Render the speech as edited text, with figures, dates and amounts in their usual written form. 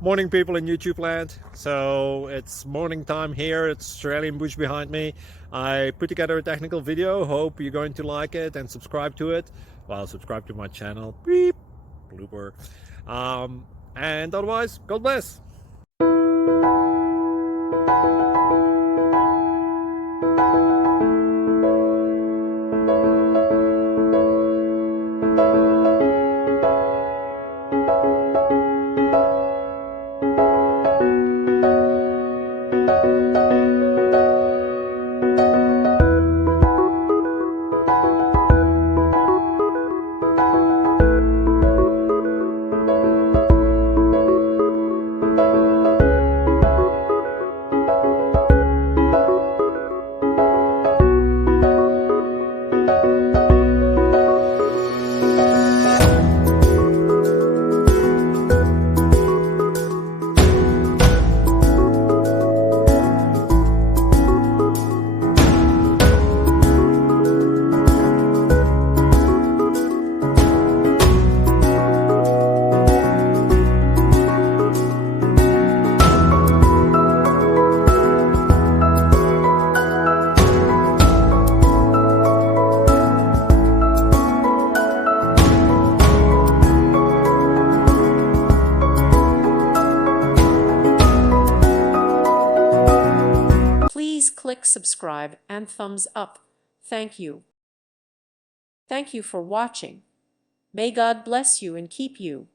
Morning, people in YouTube land. So it's morning time here. It's Australian bush behind me. I put together a technical video. Hope you're going to like it and subscribe to it. Well, subscribe to my channel. Beep. Blooper. And otherwise, God bless. Please click subscribe and thumbs up. Thank you. Thank you for watching. May God bless you and keep you.